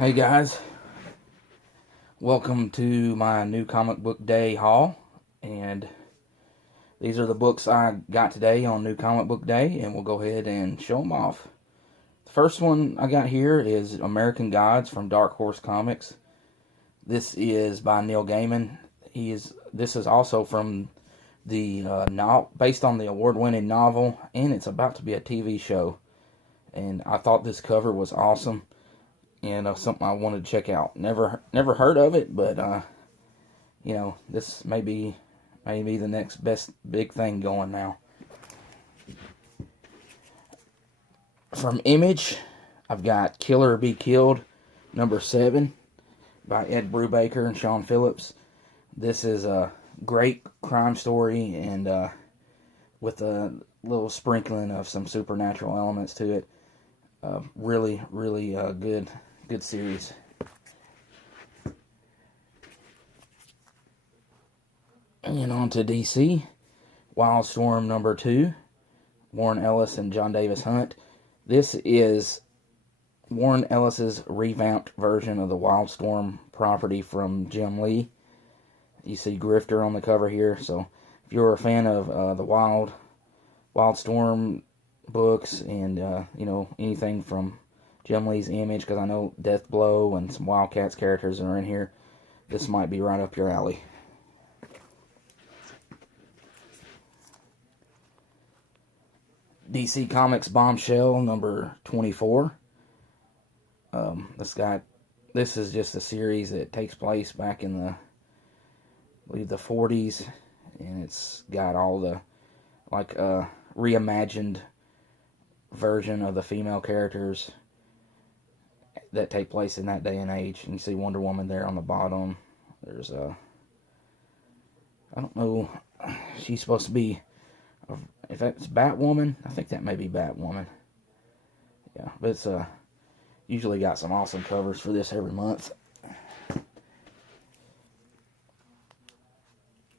Hey guys, welcome to my new comic book day haul, and these are the books I got today on New Comic Book Day, and we'll go ahead and show them off. The first one I got here is American Gods from Dark Horse Comics. This is by Neil Gaiman. This is also from the based on the award-winning novel, and it's about to be a TV show. And I thought this cover was awesome. And something I wanted to check out. Never heard of it, but this may be the next best big thing going now. From Image, I've got Kill or Be Killed, number 7, by Ed Brubaker and Sean Phillips. This is a great crime story, and with a little sprinkling of some supernatural elements to it. Really good series. And on to DC. Wildstorm number 2. Warren Ellis and John Davis Hunt. This is Warren Ellis's revamped version of the Wildstorm property from Jim Lee. You see Grifter on the cover here. So if you're a fan of the Wildstorm books and anything from Jim Lee's Image, because I know Deathblow and some Wildcats characters are in here, this might be right up your alley. DC Comics Bombshell number 24. This is just a series that takes place back in the 40s, and it's got all the reimagined version of the female characters that take place in that day and age. And you see Wonder Woman there on the bottom. There's I don't know, she's supposed to be, if that's Batwoman, I think that may be Batwoman. Yeah, but it's usually got some awesome covers for this every month.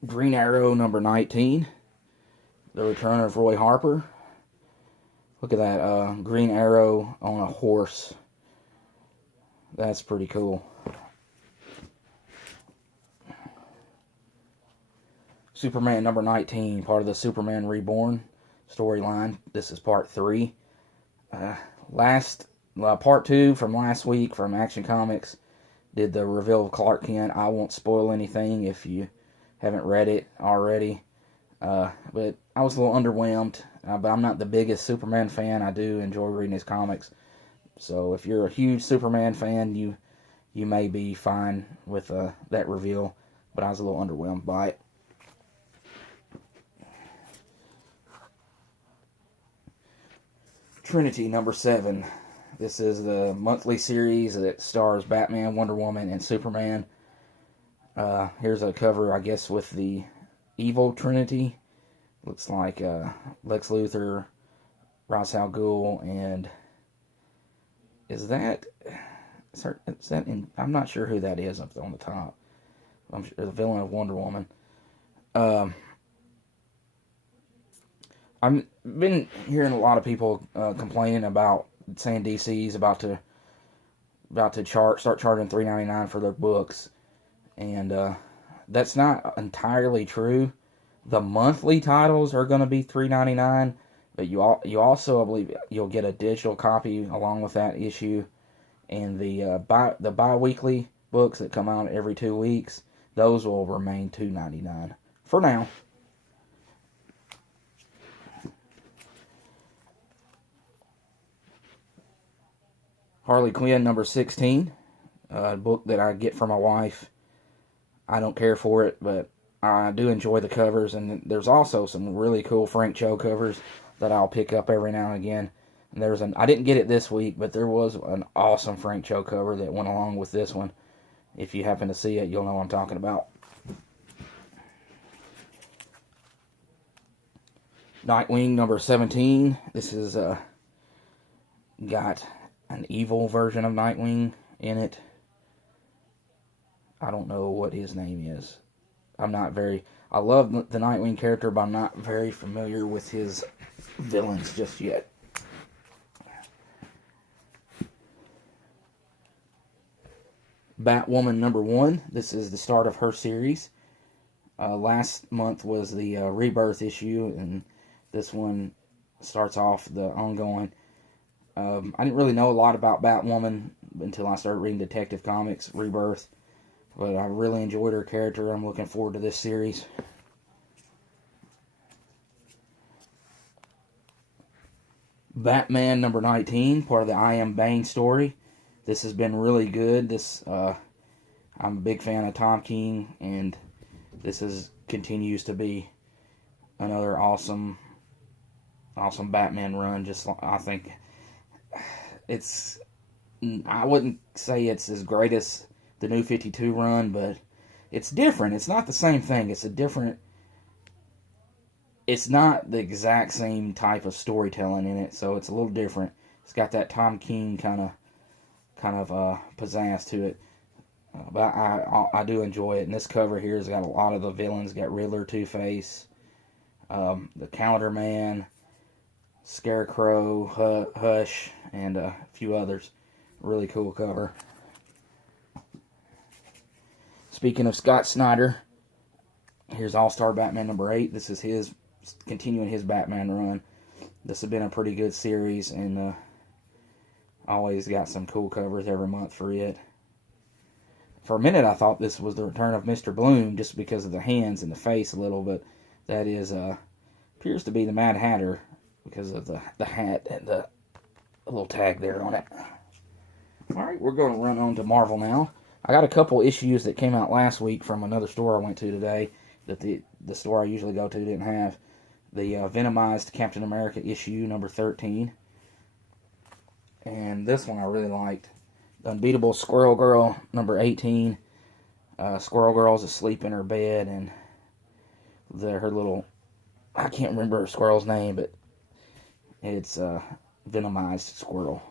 Green Arrow number 19, The Return of Roy Harper. Look at that Green Arrow on a horse. That's pretty cool. Superman number 19, part of the Superman Reborn storyline. This is part 3. Part 2 from last week from Action Comics did the reveal of Clark Kent. I won't spoil anything if you haven't read it already. But I was a little underwhelmed. But I'm not the biggest Superman fan. I do enjoy reading his comics. So if you're a huge Superman fan, you may be fine with that reveal. But I was a little underwhelmed by it. Trinity number 7. This is the monthly series that stars Batman, Wonder Woman, and Superman. Here's a cover, I guess, with the evil Trinity. Looks like Lex Luthor, Ra's al Ghul, and I'm not sure who that is up on the top. I'm sure the villain of Wonder Woman. I've been hearing a lot of people complaining about saying DC's about to start charging $3.99 for their books, and that's not entirely true. The monthly titles are going to be $3.99, but you also, I believe, you'll get a digital copy along with that issue, and the bi-weekly books that come out every 2 weeks, those will remain $2.99 for now. Harley Quinn number 16, a book that I get for my wife. I don't care for it, but I do enjoy the covers, and there's also some really cool Frank Cho covers that I'll pick up every now and again. And I didn't get it this week, but there was an awesome Frank Cho cover that went along with this one. If you happen to see it, you'll know what I'm talking about. Nightwing number 17. This is got an evil version of Nightwing in it. I don't know what his name is. I love the Nightwing character, but I'm not very familiar with his villains just yet. Batwoman #1. This is the start of her series. Last month was the Rebirth issue, and this one starts off the ongoing. I didn't really know a lot about Batwoman until I started reading Detective Comics Rebirth, but I really enjoyed her character. I'm looking forward to this series. Batman #19, part of the I Am Bane story. This has been really good. I'm a big fan of Tom King, and this continues to be another awesome Batman run. I think I wouldn't say it's as great as the New 52 run, but it's different. It's not the same thing. It's not the exact same type of storytelling in it, so it's a little different. It's got that Tom King kind of pizzazz to it, but I do enjoy it. And this cover here has got a lot of the villains. Got Riddler, Two-Face, the Calendar Man, Scarecrow, Hush, and a few others. Really cool cover. Speaking of Scott Snyder, here's All-Star Batman #8. This is continuing his Batman run. This has been a pretty good series, and always got some cool covers every month for it. For a minute, I thought this was the return of Mr. Bloom just because of the hands and the face a little, but that appears to be the Mad Hatter because of the hat and the little tag there on it. All right, we're going to run on to Marvel now. I got a couple issues that came out last week from another store I went to today that the store I usually go to didn't have. The Venomized Captain America issue #13. And this one I really liked. The Unbeatable Squirrel Girl #18. Squirrel Girl's asleep in her bed, and her little, I can't remember her squirrel's name, but it's a venomized squirrel.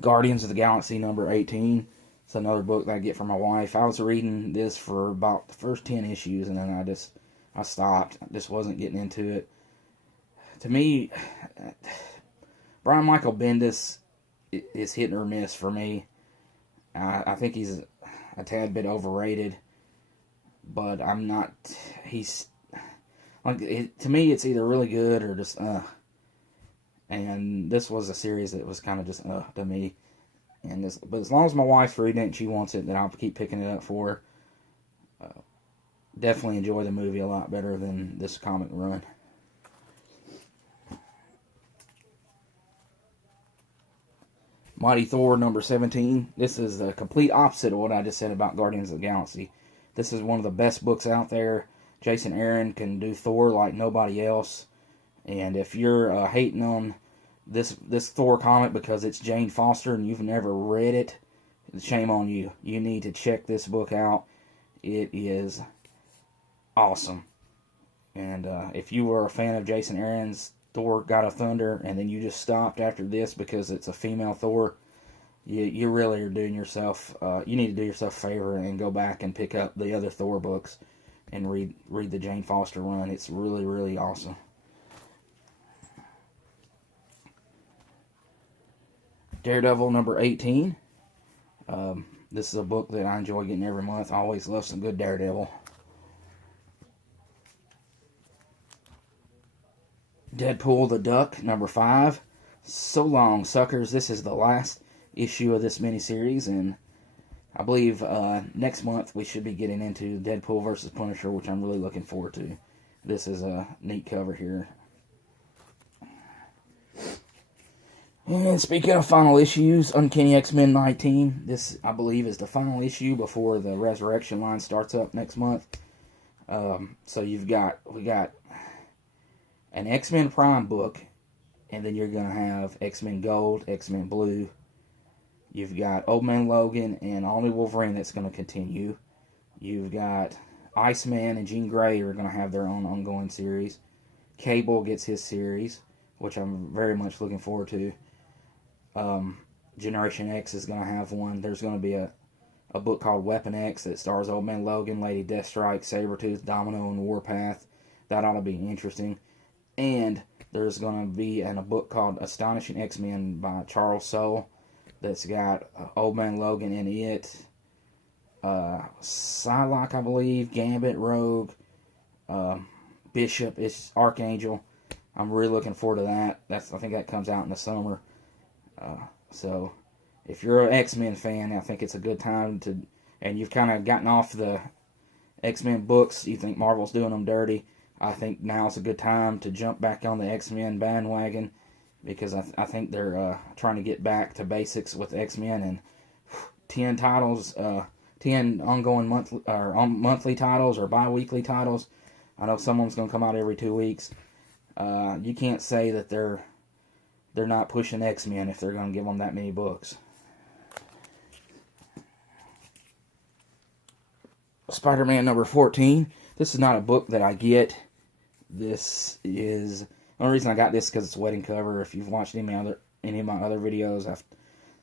Guardians of the Galaxy #18. It's another book that I get from my wife. I was reading this for about the first 10 issues, and then I stopped. I just wasn't getting into it. To me, Brian Michael Bendis is hit or miss for me. I think he's a tad bit overrated, but I'm not. He's like, to me, it's either really good or just And this was a series that was kind of just to me. But as long as my wife's reading it and she wants it, then I'll keep picking it up for her. Definitely enjoy the movie a lot better than this comic run. Mighty Thor #17. This is the complete opposite of what I just said about Guardians of the Galaxy. This is one of the best books out there. Jason Aaron can do Thor like nobody else. And if you're hating on this Thor comic because it's Jane Foster and you've never read it, shame on you. You need to check this book out. It is awesome. And if you were a fan of Jason Aaron's Thor God of Thunder and then you just stopped after this because it's a female Thor, you really are doing yourself, you need to do yourself a favor and go back and pick up the other Thor books and read the Jane Foster run. It's really, really awesome. Daredevil #18. This is a book that I enjoy getting every month. I always love some good Daredevil. Deadpool the Duck #5. So long, suckers. This is the last issue of this miniseries, and I believe next month we should be getting into Deadpool vs. Punisher, which I'm really looking forward to. This is a neat cover here. And speaking of final issues, Uncanny X-Men 19. This, I believe, is the final issue before the Resurrection line starts up next month. So we got an X-Men Prime book, and then you're going to have X-Men Gold, X-Men Blue. You've got Old Man Logan and All New Wolverine that's going to continue. You've got Iceman and Jean Grey are going to have their own ongoing series. Cable gets his series, which I'm very much looking forward to. Generation X is going to have one. There's going to be a book called Weapon X that stars Old Man Logan, Lady Deathstrike, Sabretooth, Domino, and Warpath. That ought to be interesting. And there's going to be a book called Astonishing X-Men by Charles Soule that's got Old Man Logan in it, Psylocke, I believe, Gambit, Rogue, Bishop, is Archangel. I'm really looking forward to that. I think that comes out in the summer. So if you're an X-Men fan, I think it's a good time to, and you've kind of gotten off the X-Men books, you think Marvel's doing them dirty. I think now's a good time to jump back on the X-Men bandwagon, because I think they're trying to get back to basics with X-Men, and 10 titles, 10 ongoing monthly titles or bi-weekly titles. I know someone's going to come out every 2 weeks. You can't say that they're not pushing X-Men if they're going to give them that many books. Spider-Man number 14. This is not a book that I get. This is, the only reason I got this because it's a wedding cover. If you've watched any of my other videos, I've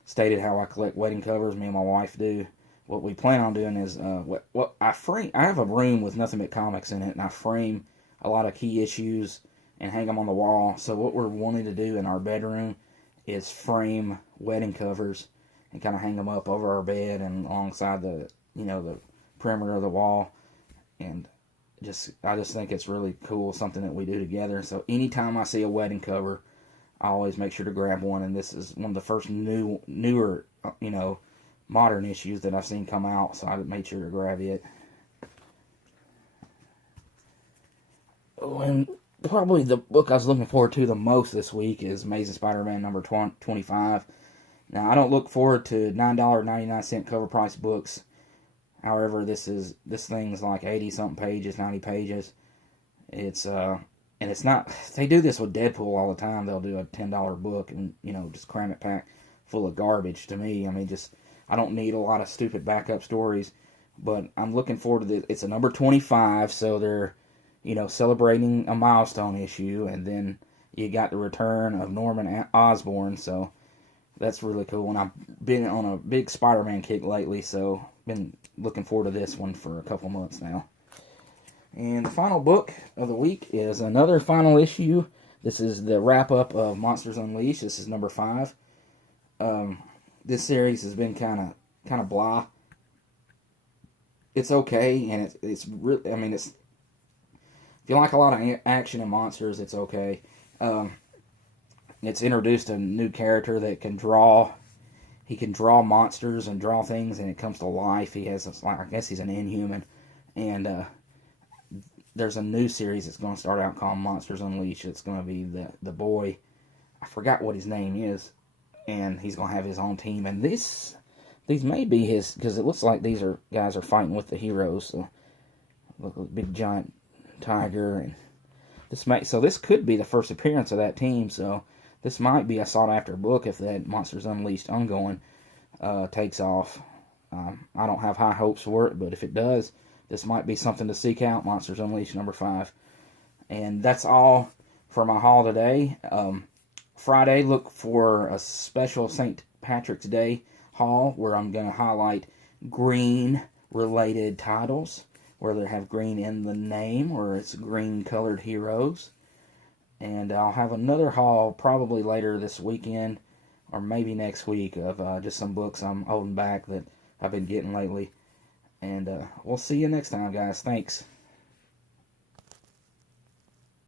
stated how I collect wedding covers. Me and my wife do. What we plan on doing is, I have a room with nothing but comics in it, and I frame a lot of key issues and hang them on the wall. So what we're wanting to do in our bedroom is frame wedding covers and kind of hang them up over our bed and alongside the perimeter of the wall. And I just think it's really cool, something that we do together. So anytime I see a wedding cover, I always make sure to grab one. And this is one of the first newer, modern issues that I've seen come out. So I made sure to grab it. And probably the book I was looking forward to the most this week is Amazing Spider-Man number 25. Now, I don't look forward to $9.99 cover price books. However, this thing's like 80-something pages, 90 pages. It's and it's not. They do this with Deadpool all the time. They'll do a $10 book and just cram it packed full of garbage. To me, I mean, I don't need a lot of stupid backup stories. But I'm looking forward to this. It's a number 25, so they're celebrating a milestone issue, and then you got the return of Norman Osborn. So that's really cool. And I've been on a big Spider-Man kick lately, so been looking forward to this one for a couple months now. And the final book of the week is another final issue. This is the wrap-up of Monsters Unleashed. This is number 5. This series has been kind of blah. It's okay, and it's really, I mean, it's, if you like a lot of action and monsters, it's okay. It's introduced a new character that can draw. He can draw monsters and draw things, and it comes to life. He has, I guess he's an Inhuman. And there's a new series that's going to start out called Monsters Unleashed. It's going to be the boy, I forgot what his name is, and he's going to have his own team. And these may be his, because it looks like these guys are fighting with the heroes. So look, a big giant tiger, and this could be the first appearance of that team. So this might be a sought-after book if that Monsters Unleashed ongoing takes off. I don't have high hopes for it, but if it does, this might be something to seek out, Monsters Unleashed number 5. And that's all for my haul today. Friday, look for a special St. Patrick's Day haul where I'm going to highlight green-related titles, where they have green in the name, or it's green-colored heroes. And I'll have another haul probably later this weekend, or maybe next week, of just some books I'm holding back that I've been getting lately. And we'll see you next time, guys. Thanks.